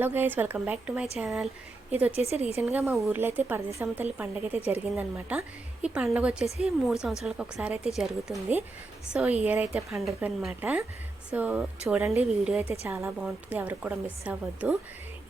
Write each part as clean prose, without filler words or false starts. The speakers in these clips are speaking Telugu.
Hello guys, welcome back to my channel. ఇది వచ్చేసి రీసెంట్గా మా ఊర్లో అయితే పరదేశమ్మ తల్లి పండుగ అయితే జరిగిందనమాట. ఈ పండుగ వచ్చేసి 3 సంవత్సరాలకు ఒకసారి అయితే జరుగుతుంది. సో ఇయర్ అయితే పండుగ అనమాట. సో చూడండి, వీడియో అయితే చాలా బాగుంటుంది, ఎవరికి కూడా మిస్ అవ్వద్దు.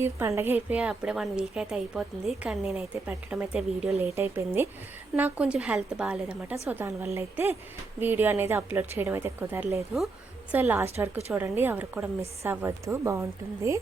ఈ పండుగ అయిపోయి అప్పుడే 1 వీక్ అయితే అయిపోతుంది, కానీ నేనైతే పెట్టడం అయితే వీడియో లేట్ అయిపోయింది. నాకు కొంచెం హెల్త్ బాగాలేదన్నమాట. సో దానివల్ల అయితే వీడియో అనేది అప్లోడ్ చేయడం అయితే కుదరలేదు. సో లాస్ట్ వరకు చూడండి, ఎవరికి కూడా మిస్ అవ్వద్దు, బాగుంటుంది.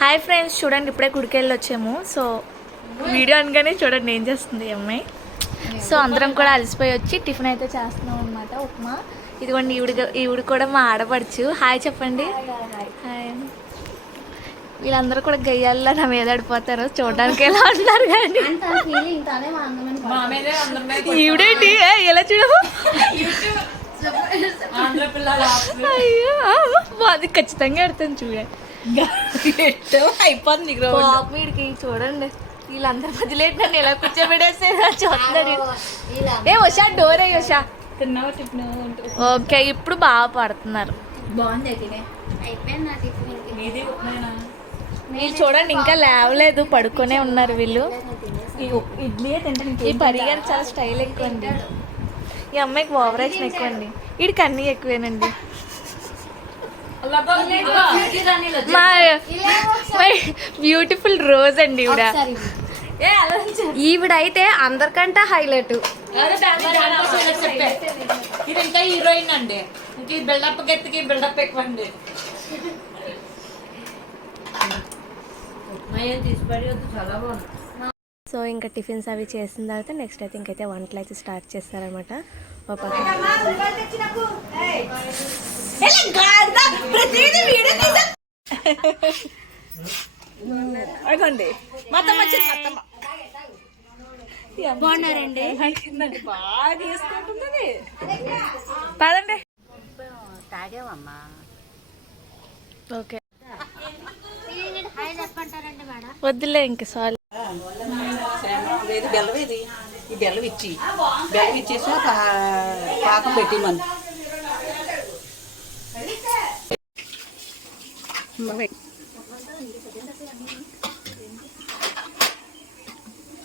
హాయ్ ఫ్రెండ్స్, చూడండి ఇప్పుడే గుడికి వెళ్ళి వచ్చాము. సో వీడియో అనగానే చూడండి ఏం చేస్తుంది ఈ అమ్మాయి. సో అందరం కూడా అలసిపోయి వచ్చి టిఫిన్ అయితే చేస్తున్నాం అనమాట, ఉప్మా. ఇదిగోండి ఈవిడ కూడా మా ఆడపడుచు. హాయ్ చెప్పండి. హాయ్. వీళ్ళందరూ కూడా గయ్యాల్లో నా మీద ఆడిపోతారు, చూడడానికి ఎలా ఉన్నారు కానీ ఈవిడేంటి ఎలా చూడము. అయ్యో, అది ఖచ్చితంగా ఆడుతాను చూడండి. అయిపోతుంది వీడికి. చూడండి వీళ్ళందరి మధ్యలో నన్ను ఎలా కూర్చోబెట్టేస్తే చూస్తున్నారు. ఏ ఉషా, డోర్ అయ్యి ఉషా. ఓకే, ఇప్పుడు బాగా పడుతున్నారు. బాగుంది. వీళ్ళు చూడండి ఇంకా లేవలేదు, పడుకొనే ఉన్నారు వీళ్ళు. ఈ ఇడ్లీ ఈ పరిగారు చాలా స్టైల్ ఎక్కువ అండి. ఈ అమ్మాయికి ఓవరాక్షన్ ఎక్కువ అండి, వీడికి అన్నీ ఎక్కువేనండి. మా బ్యూటిఫుల్ రోజ్ అండి ఈవిడ. ఈవిడైతే అందరికంటే హైలైట్. ఇది ఇంకా హీరోయిన్ అండి, ఇంక బిల్డప్ గెత్తికి బిల్డప్ ఎక్కువ అండి. చాలా బాగుంది. సో ఇంకా టిఫిన్స్ అవి చేసిన తర్వాత నెక్స్ట్ అయితే ఇంకైతే వంటలు అయితే స్టార్ట్ చేస్తారనమాట. బాగున్నారండి, బాగా తీసుకుంటుంది. పదండి. తాగేవమ్మా. ఓకే వద్దులే ఇంక సారీ. బెల్లవేది ఈ బెల్లం ఇచ్చేసి పాకం పెట్టి మనం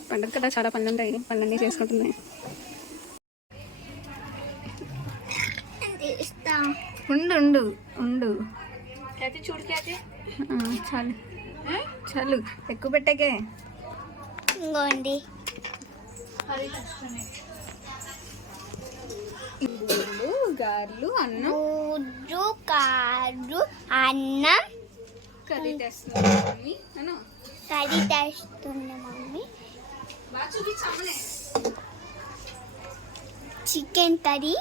పండుగ కదా, చాలా పనులు ఉంటాయి, పనులన్నీ చేసుకుంటున్నాయి. ఉండు ఉండు ఉండు, చూడు చాలు చాలు, ఎక్కువ పెట్టకే. ఇంకోండి గారెలు, అన్నం, ఊరు కారు అన్నం కర్రీ తెస్తుంది కర్రీ తెస్తుంది మమ్మీ. Chicken curry.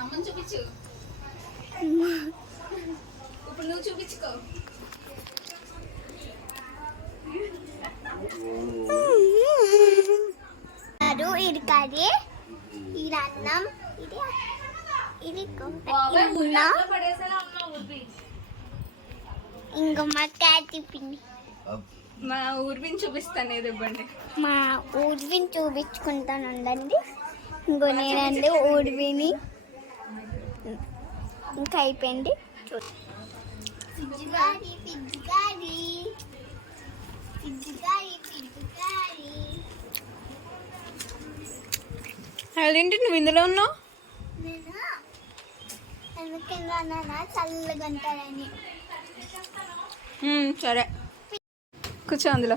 అమ్మని చూపించు, ఇప్పుడు నువ్వు చూపించుకో. ఇది కర్రీ, ఇది అన్నం, ఇది ఇంకా మా పిండి. మా ఊరిని చూపిస్తాను, ఏది ఇవ్వండి. మా ఊర్విని చూపించుకుంటాను ఉండండి. ఇంకో నేనండి ఊర్విని, ఇంకా అయిపోయింది. అదేంటి నువ్వు ఇందులో ఉన్నావు? చల్లగా ఉంటారని. సరే కూర్చో అందులో.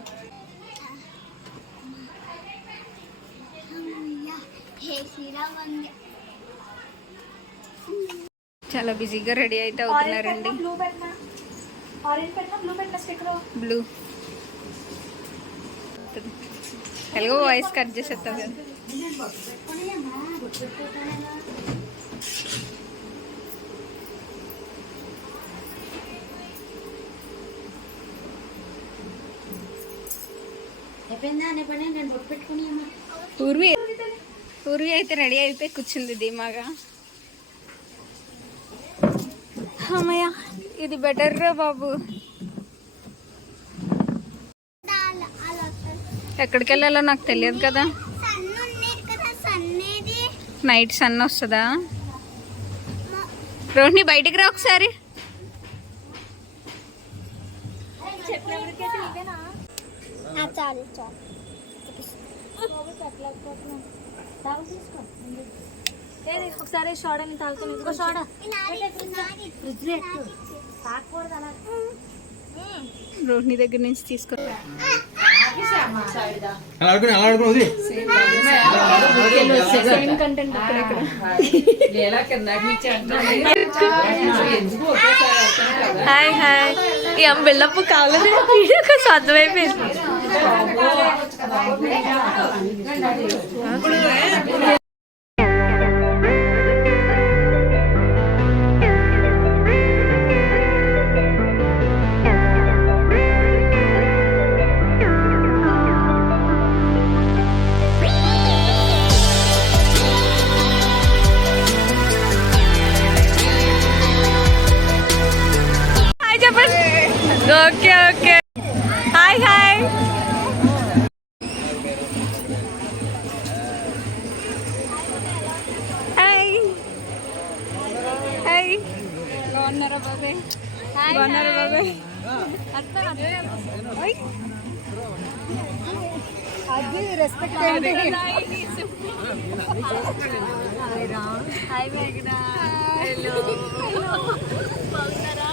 చాలా బిజీగా రెడీ అయితే అవుతున్నారండి. బ్లూ ఎలాగో వాయిస్ కట్ చేసేస్తావు కదా. పూర్వి అయితే రెడీ అయిపోయి కూర్చుంది ధీమాగా. అమ్మయ్య, ఇది బెటర్ రా బాబు. ఎక్కడికి వెళ్ళాలో నాకు తెలియదు కదా. నైట్ సన్ వస్తుందా? రోహిణి బయటికి రా ఒకసారి. చాలు చాలు. ఒకసారి సోడా తాగుతాను. ఇంకో సోడా రోహిణి దగ్గర నుంచి తీసుకో. Hi hi. ఈ అమ్మ బిల్డప్ కావాలి, అర్థమైపోయింది. Okay okay. Hi hi. Hi hi. బాగున్నారా బాబాయ్? బాగున్నారా బాబాయ్? అది రెస్పెక్ట్ ఏంటి హాయ్ మేఘనా హలో బాగున్నారా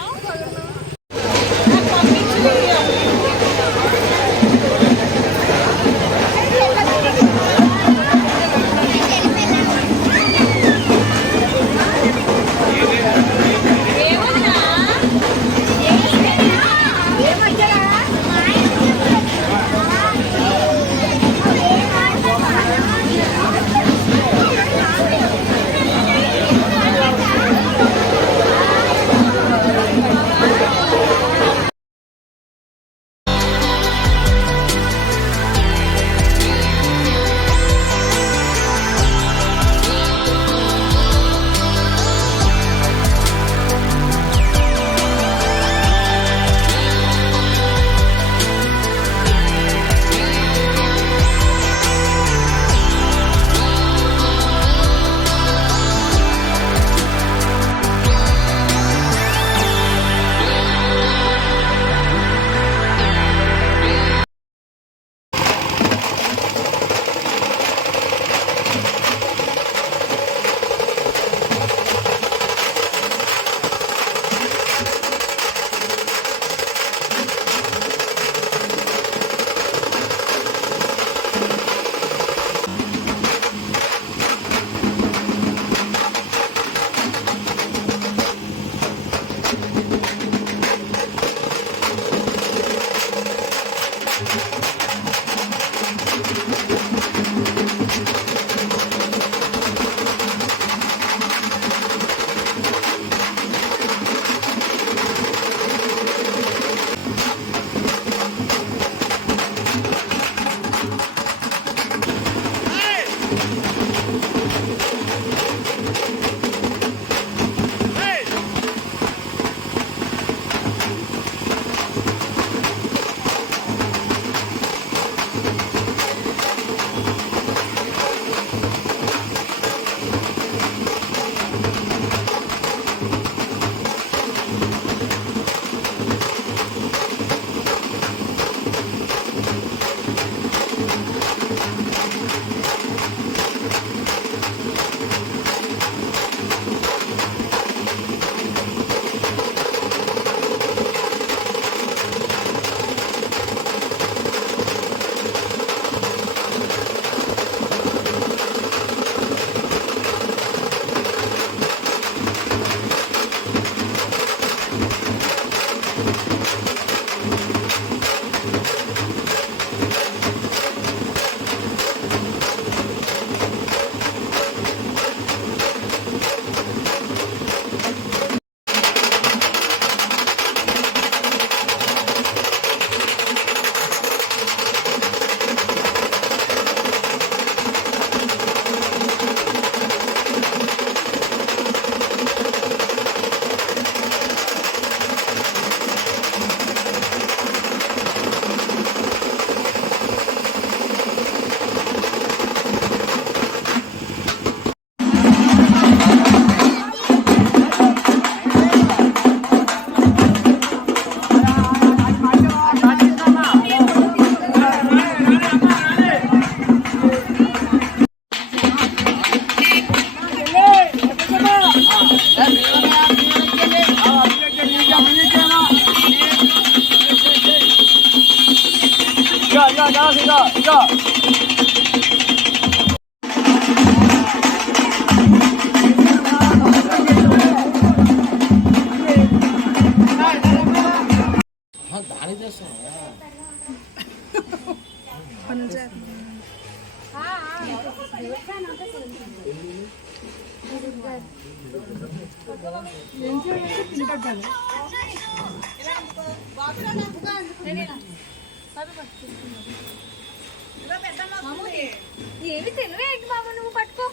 ఏమి తెలివేంటి బాబు నువ్వు పట్టుకో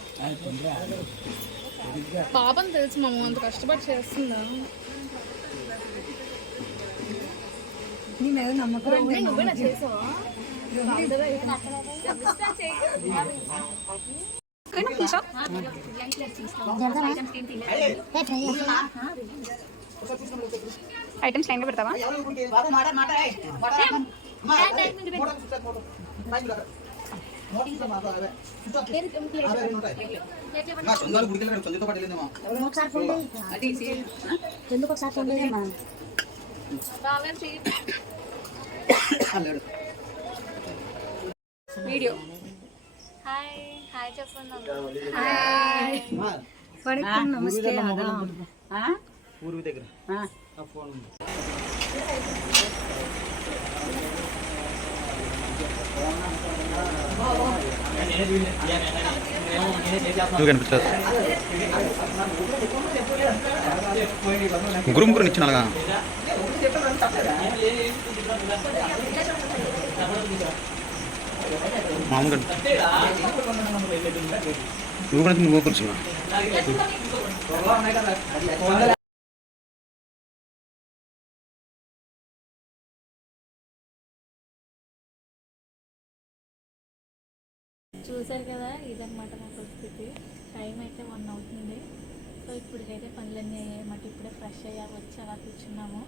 పాపం తెలుసు మామ అంత కష్టపడి చేస్తుందా నీ మీద నమ్మకం నువ్వేనా చేసావా ఐటమ్స్ లైన్గా పెడతావా? వీడియో హాయ్ హాయ్ చెప్పండి నమస్తే. పూర్వీ దగ్గర ఆ ఫోన్ ఉంది. నువ్వు కనిపించదు ముగ్గురు ఇచ్చిన అలాగా మామూలుగా నువ్వు కూడా నువ్వు కూర్చున్నా చూసారు కదా ఇదన్నమాట మా పరిస్థితి. టైం అయితే 1 అవుతుంది. సో ఇప్పటికైతే పనులన్నీ అయ్యాయన్నమాట. ఇప్పుడే ఫ్రెష్ అయ్యా వచ్చి అలా కూర్చున్నాము.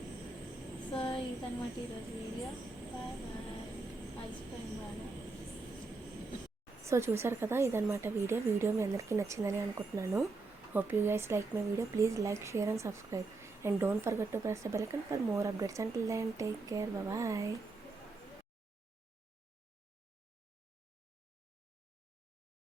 సో ఇదన్నమాట ఈరోజు వీడియో. Bye bye. అలసిపోయింది బాగా. సో చూసారు కదా ఇదన్నమాట వీడియో మీ అందరికీ నచ్చిందని అనుకుంటున్నాను. Hope you guys like my video. Please like, share and subscribe. And don't forget to press the bell icon for more updates. Until then, take care. Bye bye.